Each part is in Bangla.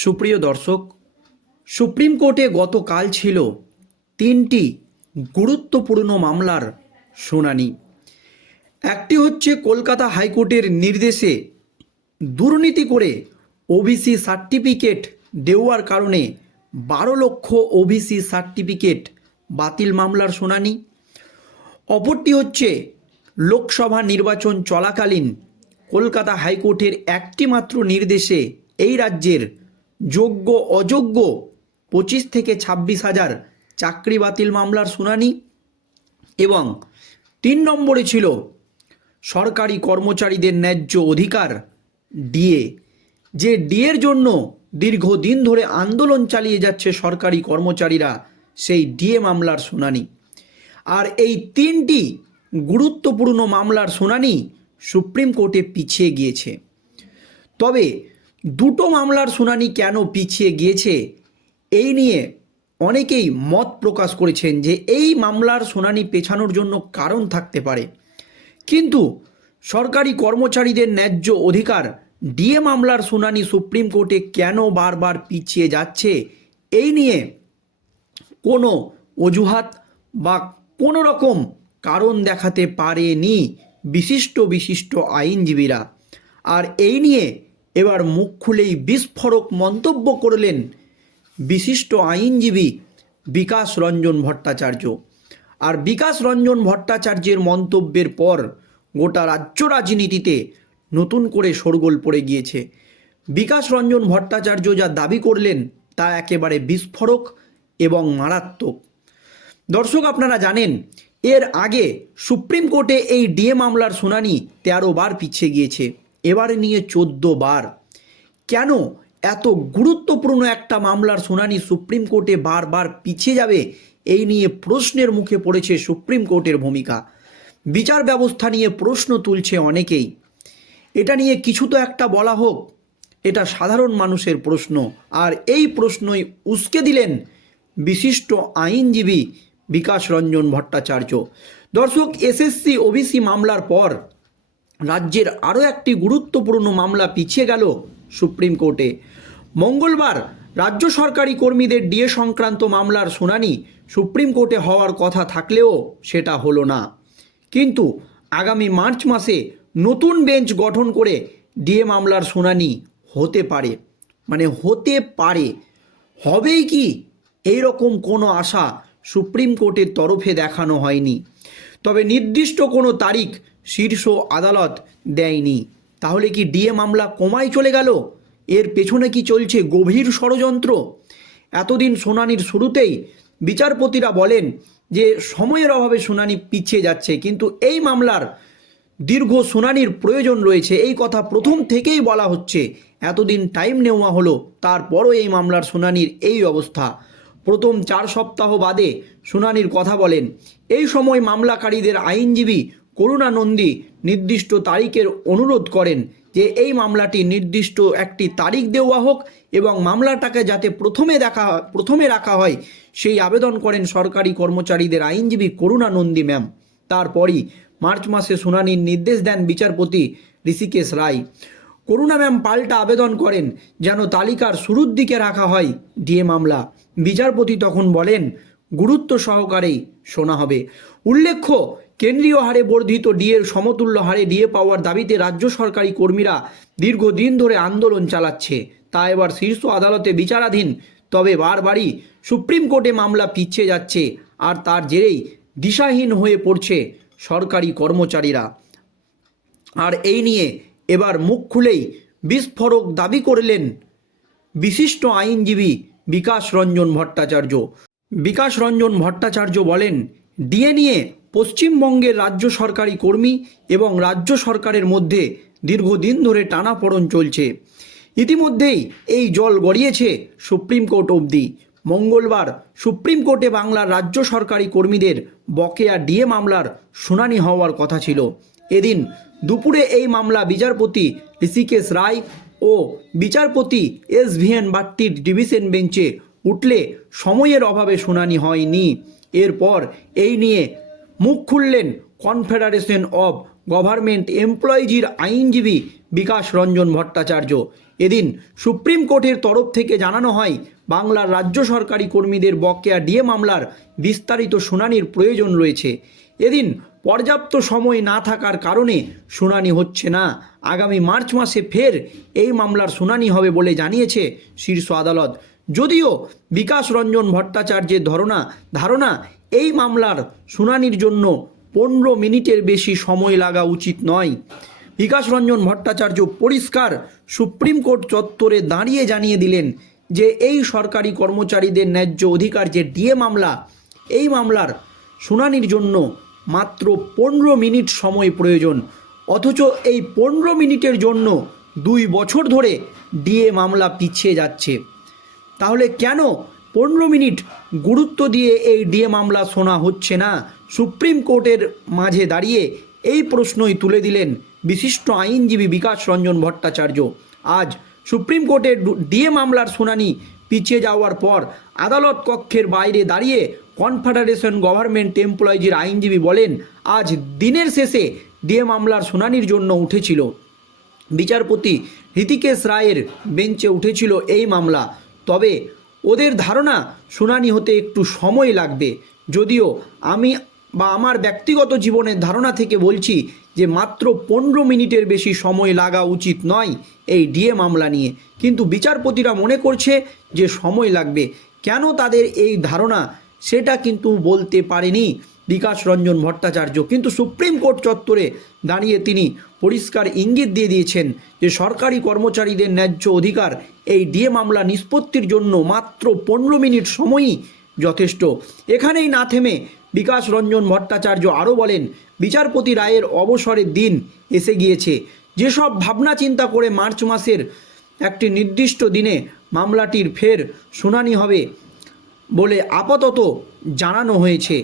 সুপ্রিয় দর্শক, সুপ্রিম কোর্টে গতকাল ছিল তিনটি গুরুত্বপূর্ণ মামলার শুনানি। একটি হচ্ছে কলকাতা হাইকোর্টের নির্দেশে দুর্নীতি করে ওবিসি সার্টিফিকেট দেওয়ার কারণে বারো লক্ষ ওবিসি সার্টিফিকেট বাতিল মামলার শুনানি। অপরটি হচ্ছে লোকসভা নির্বাচন চলাকালীন কলকাতা হাইকোর্টের একটি মাত্র নির্দেশে এই রাজ্যের যোগ্য, অযোগ্য পঁচিশ থেকে ছাব্বিশ হাজার চাকরি বাতিল মামলার শুনানি এবং তিন নম্বরে ছিল সরকারি কর্মচারীদের ন্যায্য অধিকার ডিএ, যে ডিএর জন্য দীর্ঘদিন ধরে আন্দোলন চালিয়ে যাচ্ছে সরকারি কর্মচারীরা সেই ডিএ মামলার শুনানি। আর এই তিনটি গুরুত্বপূর্ণ মামলার শুনানি সুপ্রিম কোর্টে পিছিয়ে গিয়েছে। তবে দুটো মামলার শুনানি কেন পিছিয়ে গিয়েছে? এই নিয়ে অনেকেই মত প্রকাশ করেছেন যে এই মামলার শুনানি পেছানোর জন্য কারণ থাকতে পারে। কিন্তু সরকারি কর্মচারীদের ন্যায্য অধিকার ডিএ মামলার শুনানি সুপ্রিম কোর্টে কেন বারবার পিছিয়ে যাচ্ছে? এই নিয়ে কোনো অজুহাত বা কোনো রকম কারণ দেখাতে পারেনি বিশিষ্ট বিশিষ্ট আইনজীবীরা। আর এই নিয়ে এবার মুখ খুলেই বিস্ফোরক মন্তব্য করলেন বিশিষ্ট আইনজীবী বিকাশ রঞ্জন ভট্টাচার্য। আর বিকাশ রঞ্জন ভট্টাচার্যের মন্তব্যের পর গোটা রাজ্য রাজনীতিতে নতুন করে শোরগোল পড়ে গিয়েছে। বিকাশ রঞ্জন ভট্টাচার্য যা দাবি করলেন তা একেবারে বিস্ফোরক এবং মারাত্মক। দর্শক, আপনারা জানেন, এর আগে সুপ্রিম কোর্টে এই ডিএ মামলার শুনানি তেরো বার পিছিয়ে গিয়েছে। এবারে নিয়ে চোদ্দ বার। কেন এত গুরুত্বপূর্ণ একটা মামলার শুনানি সুপ্রিম কোর্টে বারবার পিছিয়ে যাবে? এই নিয়ে প্রশ্নের মুখে পড়েছে সুপ্রিম কোর্টের ভূমিকা। বিচার ব্যবস্থা নিয়ে প্রশ্ন তুলছে অনেকেই। এটা নিয়ে কিছু তো একটা বলা হোক, এটা সাধারণ মানুষের প্রশ্ন। আর এই প্রশ্নই উস্কে দিলেন বিশিষ্ট আইনজীবী বিকাশ রঞ্জন ভট্টাচার্য। দর্শক, এসএসসি, ওবিসি মামলার পর রাজ্যের আরও একটি গুরুত্বপূর্ণ মামলা পিছিয়ে গেল সুপ্রিম কোর্টে। মঙ্গলবার রাজ্য সরকারি কর্মীদের ডিএ সংক্রান্ত মামলার শুনানি সুপ্রিম কোর্টে হওয়ার কথা থাকলেও সেটা হলো না। কিন্তু আগামী মার্চ মাসে নতুন বেঞ্চ গঠন করে ডিএ মামলার শুনানি হতে পারে। মানে হতে পারে। হবেই কি? এই রকম কোনো আশা সুপ্রিম কোর্টের তরফে দেখানো হয়নি। তবে নির্দিষ্ট কোনো তারিখ শীর্ষ আদালত দেয়নি। তাহলে কি ডিএ মামলা কমায় চলে গেল? এর পেছনে কি চলছে গভীর ষড়যন্ত্র? এতদিন শুনানির শুরুতেই বিচারপতিরা বলেন যে সময়ের অভাবে শুনানি পিছিয়ে যাচ্ছে, কিন্তু এই মামলার দীর্ঘ শুনানির প্রয়োজন রয়েছে। এই কথা প্রথম থেকেই বলা হচ্ছে। এতদিন টাইম নেওয়া হলো, তারপরও এই মামলার শুনানির এই অবস্থা। প্রথম চার সপ্তাহ বাদে শুনানির কথা বলেন। এই সময় মামলাকারীদের আইনজীবী করুণা নন্দী নির্দিষ্ট তারিখের অনুরোধ করেন যে এই মামলাটি নির্দিষ্ট একটি তারিখ দেওয়া হোক এবং মামলাটাকে যাতে প্রথমে দেখা, প্রথমে রাখা হয়, সেই আবেদন করেন সরকারি কর্মচারীদের আইনজীবী করুণা নন্দী ম্যাম। তারপরই মার্চ মাসে শুনানির নির্দেশ দেন বিচারপতি ঋষিকেশ রায়। করুণা ম্যাম পাল্টা আবেদন করেন যেন তালিকার শুরুর দিকে রাখা হয় ডিএ মামলা। বিচারপতি তখন বলেন, গুরুত্ব সহকারেই শোনা হবে। উল্লেখ্য কেন্দ্রীয় হারে বর্ধিত ডিএর সমতুল্য হারে ডিএ পাওয়ার দাবিতে রাজ্য সরকারি কর্মীরা দীর্ঘদিন ধরে আন্দোলন চালাচ্ছে। তা এবার শীর্ষ আদালতে বিচারাধীন। তবে বারবারই সুপ্রিম কোর্টে মামলা পিছিয়ে যাচ্ছে আর তার জেরেই দিশাহীন হয়ে পড়ছে সরকারি কর্মচারীরা। আর এই নিয়ে এবার মুখ খুলেই বিস্ফোরক দাবি করলেন বিশিষ্ট আইনজীবী বিকাশ রঞ্জন ভট্টাচার্য। বিকাশ রঞ্জন ভট্টাচার্য বলেন, ডিএ নিয়ে পশ্চিমবঙ্গের রাজ্য সরকারি কর্মী এবং রাজ্য সরকারের মধ্যে দীর্ঘদিন ধরে টানাপড়ন চলছে। ইতিমধ্যেই এই জল গড়িয়েছে সুপ্রিম কোর্ট অবধি। মঙ্গলবার সুপ্রিম কোর্টে বাংলার রাজ্য সরকারি কর্মীদের বকেয়া ডিএ মামলার শুনানি হওয়ার কথা ছিল। এদিন দুপুরে এই মামলা বিচারপতি ঋষিকেশ রায় ও বিচারপতি এস ভিএন বাট্টির ডিভিশন বেঞ্চে উঠলে সময়ের অভাবে শুনানি হয়নি। এরপর এই নিয়ে মুখ খুললেন কনফেডারেশন অব গভর্নমেন্ট এমপ্লয়িজির আইনজীবী বিকাশ রঞ্জন ভট্টাচার্য। এদিন সুপ্রিম কোর্টের তরফ থেকে জানানো হয়, বাংলার রাজ্য সরকারি কর্মীদের বকেয়া ডিএ মামলার বিস্তারিত শুনানির প্রয়োজন রয়েছে। এদিন পর্যাপ্ত সময় না থাকার কারণে শুনানি হচ্ছে না। আগামী মার্চ মাসে ফের এই মামলার শুনানি হবে বলে জানিয়েছে শীর্ষ আদালত। যদিও বিকাশ রঞ্জন ভট্টাচার্যের ধারণা ধারণা, এই মামলার শুনানির জন্য পনেরো মিনিটের বেশি সময় লাগা উচিত নয়। বিকাশ রঞ্জন ভট্টাচার্য পরিষ্কার সুপ্রিম কোর্ট চত্বরে দাঁড়িয়ে জানিয়ে দিলেন যে এই সরকারি কর্মচারীদের ন্যায্য অধিকার যে ডিএ মামলা, এই মামলার শুনানির জন্য মাত্র পনেরো মিনিট সময় প্রয়োজন। অথচ এই পনেরো মিনিটের জন্য দুই বছর ধরে ডিএ মামলা পিছিয়ে যাচ্ছে। তাহলে কেন পনেরো মিনিট গুরুত্ব দিয়ে এই ডিএ মামলা শোনা হচ্ছে না? সুপ্রিম কোর্টের মাঝে দাঁড়িয়ে এই প্রশ্নই তুলে দিলেন বিশিষ্ট আইনজীবী বিকাশ রঞ্জন ভট্টাচার্য। আজ সুপ্রিম কোর্টের ডিএ মামলার শুনানি পিছিয়ে যাওয়ার পর আদালত কক্ষের বাইরে দাঁড়িয়ে কনফেডারেশন গভর্নমেন্ট এমপ্লয়িজের আইনজীবী বলেন, আজ দিনের শেষে ডিএ মামলার শুনানির জন্য উঠেছিল। বিচারপতি হৃতিকেশ রায়ের বেঞ্চে উঠেছিল এই মামলা। তবে ওদের ধারণা শুনানি হতে একটু সময় লাগবে। যদিও আমি বা আমার ব্যক্তিগত জীবনের ধারণা থেকে বলছি যে মাত্র পনেরো মিনিটের বেশি সময় লাগা উচিত নয় এই ডিএ মামলা নিয়ে। কিন্তু বিচারপতিরা মনে করছে যে সময় লাগবে। কেন তাদের এই ধারণা সেটা কিন্তু বলতে পারেনি। বিকাশ রঞ্জন ভট্টাচার্য। কিন্তু সুপ্রিম কোর্ট চত্বরে দাঁড়িয়ে তিনি পরিষ্কার ইঙ্গিত দিয়ে দিয়েছেন যে সরকারি কর্মচারীদের ন্যায্য অধিকার, এই ডিএ মামলা নিষ্পত্তির জন্য মাত্র পনেরো মিনিট সময়ই যথেষ্ট। এখানেই না থেমে বিকাশ রঞ্জন ভট্টাচার্য আরও বলেন, বিচারপতি রায়ের অবসরের দিন এসে গিয়েছে। যেসব ভাবনা চিন্তা করে মার্চ মাসের একটি নির্দিষ্ট দিনে মামলাটির ফের শুনানি হবে বলে আপাতত জানানো হয়েছে।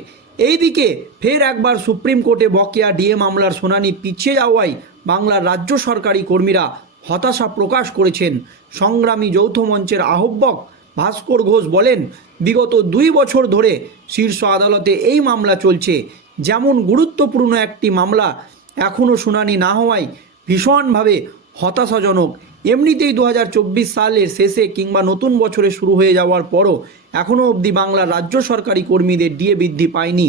এইদিকে ফের একবার সুপ্রিম কোর্টে বকেয়া ডিএ মামলার শুনানি পিছিয়ে যাওয়ায় বাংলার রাজ্য সরকারি কর্মীরা হতাশা প্রকাশ করেছেন। সংগ্রামী যৌথ মঞ্চের আহ্বক ভাস্কর ঘোষ বলেন, বিগত দুই বছর ধরে শীর্ষ আদালতে এই মামলা চলছে। যেমন গুরুত্বপূর্ণ একটি মামলা এখনও শুনানি না হওয়ায় ভীষণভাবে হতাশাজনক। এমনিতেই দু হাজার চব্বিশ সালের শেষে কিংবা নতুন বছরে শুরু হয়ে যাওয়ার পরও এখনও অবধি বাংলার রাজ্য সরকারি কর্মীদের ডিএ বৃদ্ধি পায়নি।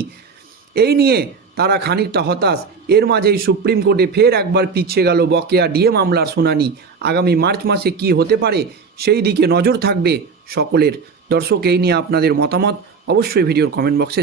এই নিয়ে তারা খানিকটা হতাশ। এর মাঝেই সুপ্রিম কোর্টে ফের একবার পিছিয়ে গেল বকেয়া ডিএ মামলার শুনানি। আগামী মার্চ মাসে কি হতে পারে সেই দিকে নজর থাকবে সকলের। দর্শক, এই নিয়ে আপনাদের মতামত অবশ্যই ভিডিওর কমেন্ট বক্সে